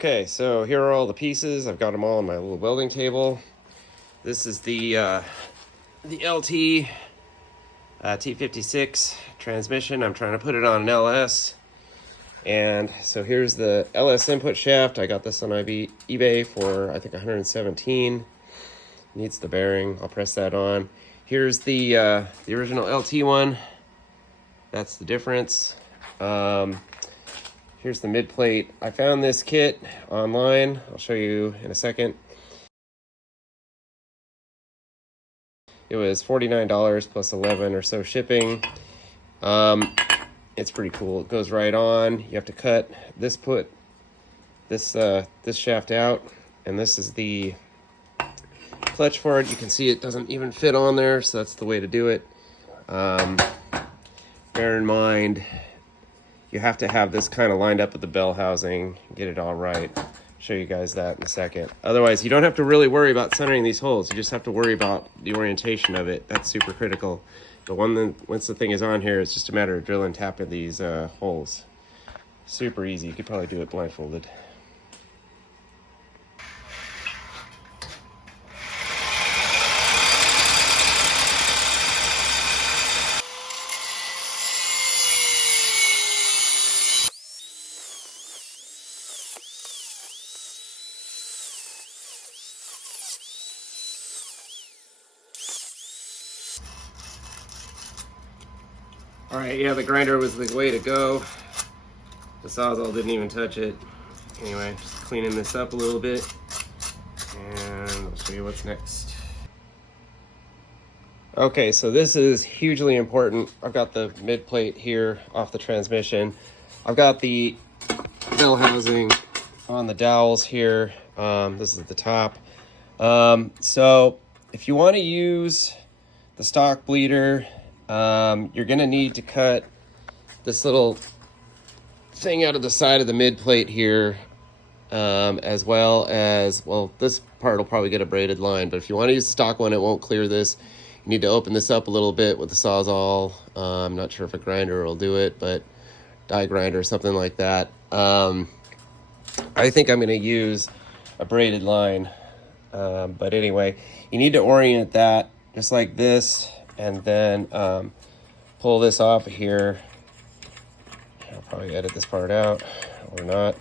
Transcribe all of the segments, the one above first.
Okay, so here are all the pieces. I've got them all on my little welding table. This is the LT T56 transmission. I'm trying to put it on an LS. And so here's the LS input shaft. I got this on eBay for I think 117. Needs the bearing. I'll press that on. Here's the original LT one. That's the difference. Here's the mid plate. I found this kit online. I'll show you in a second. It was $49 plus 11 or so shipping. It's pretty cool. It goes right on. You have to cut this shaft out, and this is the clutch for it. You can see it doesn't even fit on there, so that's the way to do it. Bear in mind, you have to have this kind of lined up with the bell housing, get it all right. I'll show you guys that in a second. Otherwise, you don't have to really worry about centering these holes. You just have to worry about the orientation of it. That's super critical. But once the thing is on here, it's just a matter of drilling and tapping these holes. Super easy. You could probably do it blindfolded. All right, yeah, the grinder was the way to go. The Sawzall didn't even touch it. Anyway, just cleaning this up a little bit, and I'll show you what's next. Okay, so this is hugely important. I've got the mid plate here off the transmission. I've got the bell housing on the dowels here. This is at the top. So if you want to use the stock bleeder, you're gonna need to cut this little thing out of the side of the mid plate here, as well as, well, this part will probably get a braided line, but if you want to use the stock one, it won't clear this. You need to open this up a little bit with the Sawzall. I'm not sure if a grinder will do it, but die grinder or something like that. I think I'm gonna use a braided line, but anyway, you need to orient that just like this, and then pull this off of here. I'll probably edit this part out or not.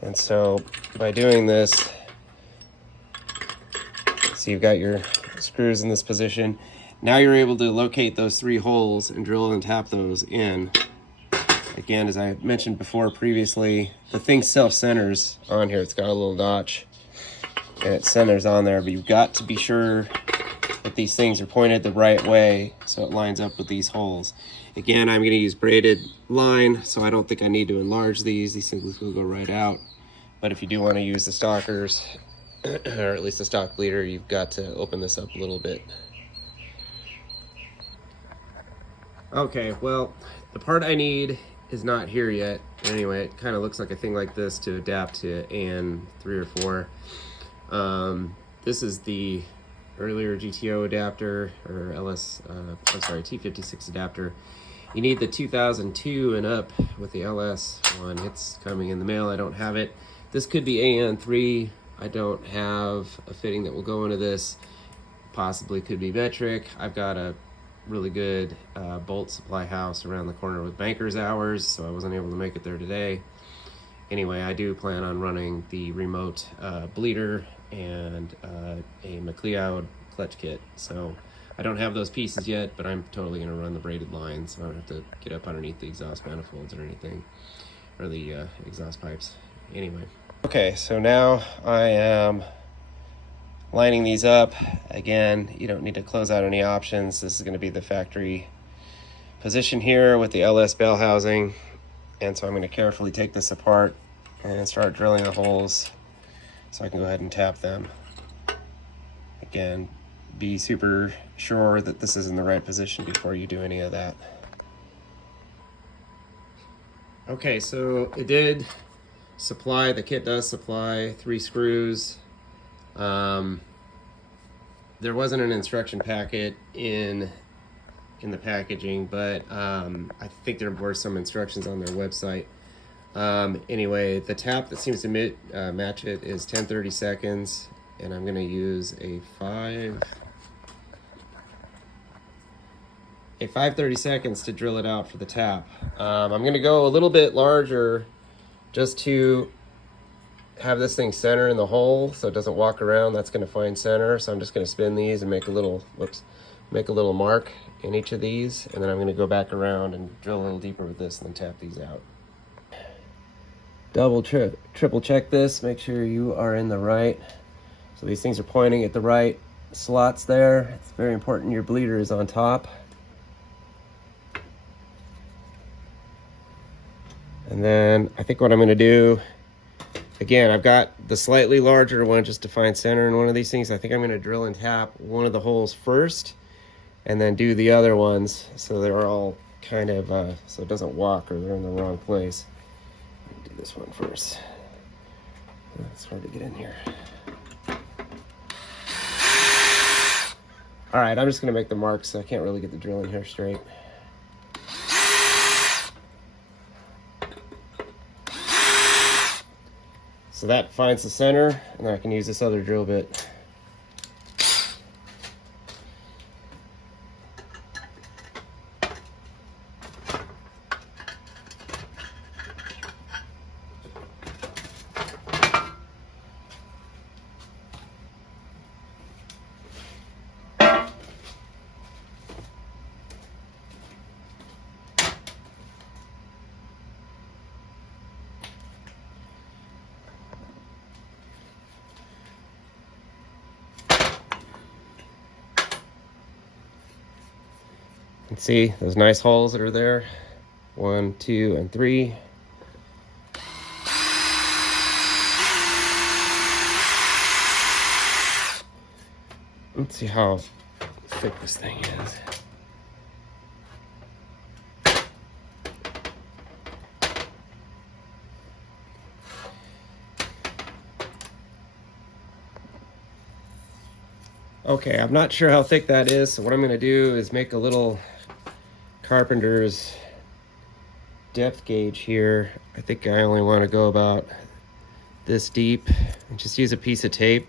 And so by doing this, so you've got your screws in this position. Now you're able to locate those three holes and drill and tap those in. Again, as I mentioned before previously, the thing self-centers on here. It's got a little notch and it centers on there, but you've got to be sure that these things are pointed the right way so it lines up with these holes. Again, I'm going to use braided line, so I don't think I need to enlarge these. These things will go right out. But if you do want to use the stockers, or at least the stock bleeder, you've got to open this up a little bit. Okay, well, the part I need is not here yet. Anyway, it kind of looks like a thing like this to adapt to AN 3 or 4. This is the earlier GTO adapter, or T56 adapter. You need the 2002 and up with the LS one. It's coming in the mail. I don't have it. This could be AN3. I don't have a fitting that will go into this. Possibly could be metric. I've got a really good bolt supply house around the corner with banker's hours, so I wasn't able to make it there today. Anyway, I do plan on running the remote bleeder and a McLeod clutch kit. So I don't have those pieces yet, but I'm totally going to run the braided line, so I don't have to get up underneath the exhaust manifolds or anything, or the exhaust pipes. Anyway. Okay, so now I am lining these up. Again, you don't need to close out any options. This is going to be the factory position here with the LS bell housing. And so I'm going to carefully take this apart and start drilling the holes so I can go ahead and tap them. Again, be super sure that this is in the right position before you do any of that. Okay, so it did supply, the kit does supply 3 screws. There wasn't an instruction packet in the packaging, but I think there were some instructions on their website. Anyway, the tap that seems to match it is 10-30 seconds, and I'm gonna use a 5-30 seconds to drill it out for the tap. I'm gonna go a little bit larger just to have this thing center in the hole so it doesn't walk around. That's gonna find center. So I'm just gonna spin these and make a little, make a little mark in each of these, and then I'm gonna go back around and drill a little deeper with this and then tap these out. Triple check this, make sure you are in the right. So these things are pointing at the right slots there. It's very important your bleeder is on top. And then I think what I'm gonna do, again, I've got the slightly larger one just to find center in one of these things. I think I'm gonna drill and tap one of the holes first and then do the other ones so they're all kind of, so it doesn't walk or they're in the wrong place. Do this one first. It's hard to get in here. All right, I'm just gonna make the marks so I can't really get the drill in here straight. So that finds the center, and then I can use this other drill bit. And see those nice holes that are there? 1, 2, and 3. Let's see how thick this thing is. Okay, I'm not sure how thick that is, so what I'm gonna do is make a little carpenter's depth gauge here. I think I only want to go about this deep, and just use a piece of tape,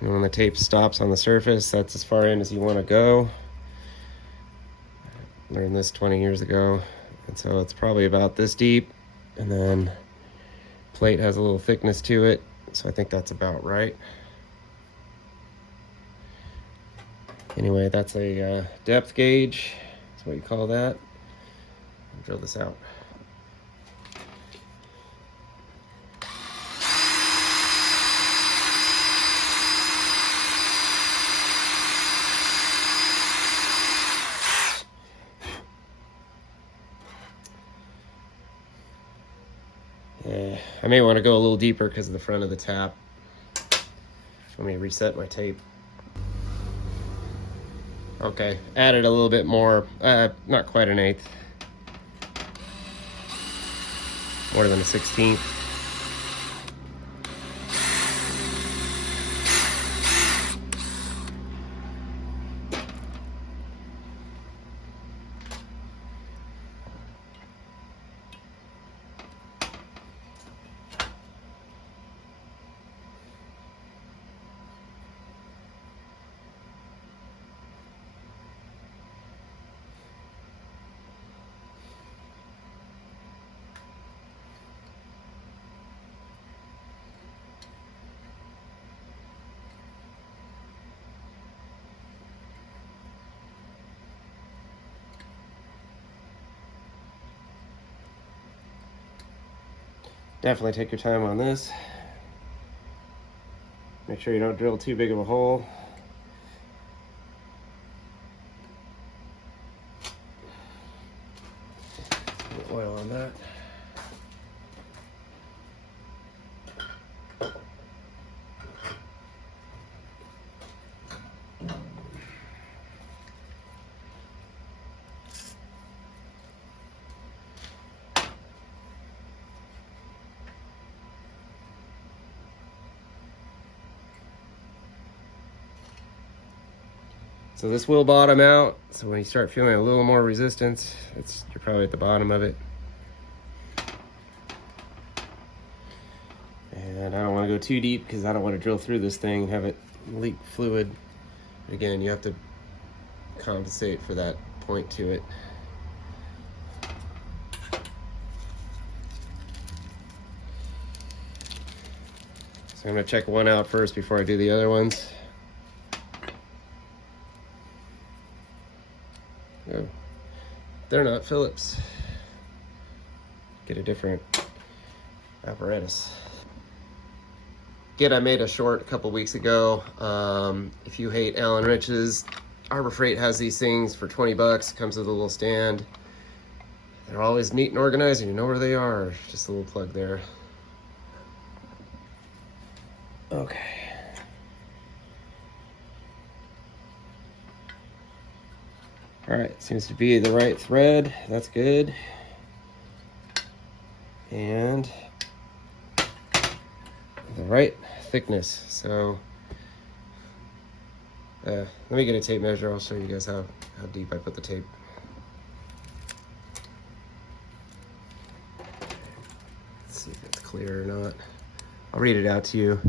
and when the tape stops on the surface, that's as far in as you want to go. I learned this 20 years ago, and so it's probably about this deep, and then plate has a little thickness to it, so I think that's about right. Anyway, that's a depth gauge. That's what you call that. I'll drill this out. Yeah, I may want to go a little deeper because of the front of the tap. Let me reset my tape. Okay, added a little bit more, not quite an 1/8. More than a 1/16. Definitely take your time on this. Make sure you don't drill too big of a hole. Put oil on that. So this will bottom out, so when you start feeling a little more resistance, you're probably at the bottom of it. And I don't want to go too deep because I don't want to drill through this thing and have it leak fluid. Again, you have to compensate for that point to it. So I'm going to check one out first before I do the other ones. Oh, they're not Phillips. Get a different apparatus. Again, I made a short a couple weeks ago. If you hate Allen wrenches, Harbor Freight has these things for 20 bucks. Comes with a little stand. They're always neat and organized, and you know where they are. Just a little plug there. Okay. All right, seems to be the right thread. That's good. And the right thickness. So let me get a tape measure. I'll show you guys how deep I put the tape. Let's see if it's clear or not. I'll read it out to you.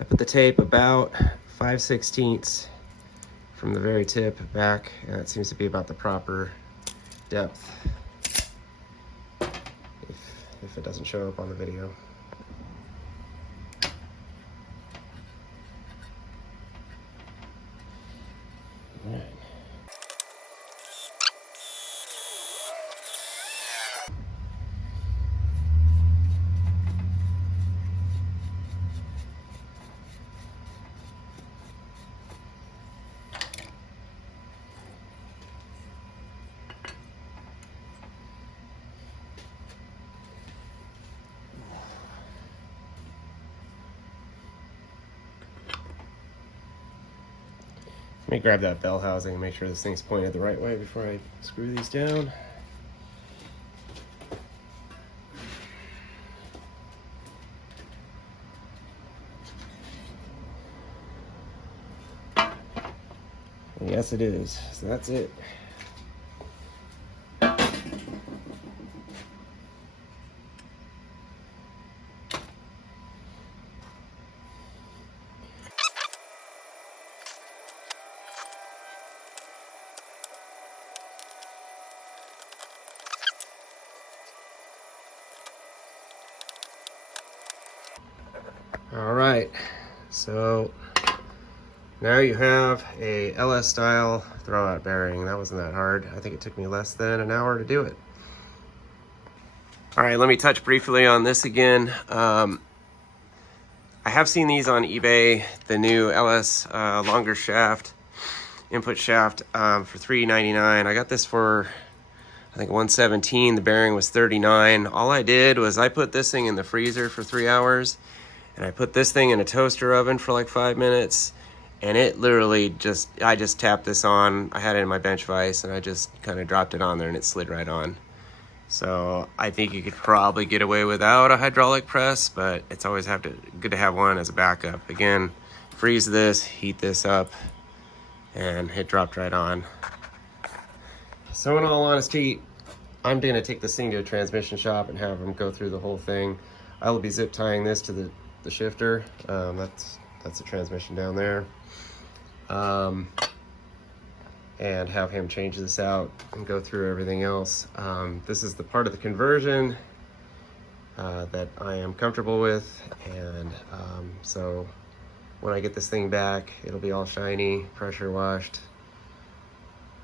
I put the tape about 5/16 from the very tip back, and it seems to be about the proper depth if it doesn't show up on the video. All right. Let me grab that bell housing and make sure this thing's pointed the right way before I screw these down. And yes, it is. So that's it. All right, so now you have a LS style throwout bearing. That wasn't that hard. I think it took me less than an hour to do it. All right, let me touch briefly on this again. I have seen these on eBay, the new LS longer shaft, input shaft for $3.99. I got this for, I think, $117. The bearing was $39. All I did was I put this thing in the freezer for 3 hours, and I put this thing in a toaster oven for like 5 minutes, and it literally I just tapped this on. I had it in my bench vise, and I just kind of dropped it on there, and it slid right on. So I think you could probably get away without a hydraulic press, but it's always good to have one as a backup. Again, freeze this, heat this up, and it dropped right on. So in all honesty, I'm gonna take this thing to a transmission shop and have them go through the whole thing. I will be zip tying this to the shifter. That's the transmission down there. And have him change this out and go through everything else. This is the part of the conversion that I am comfortable with, and so when I get this thing back, it'll be all shiny, pressure washed,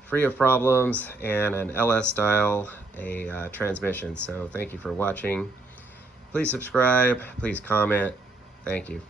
free of problems, and an LS style transmission. So thank you for watching. Please subscribe, please comment. Thank you.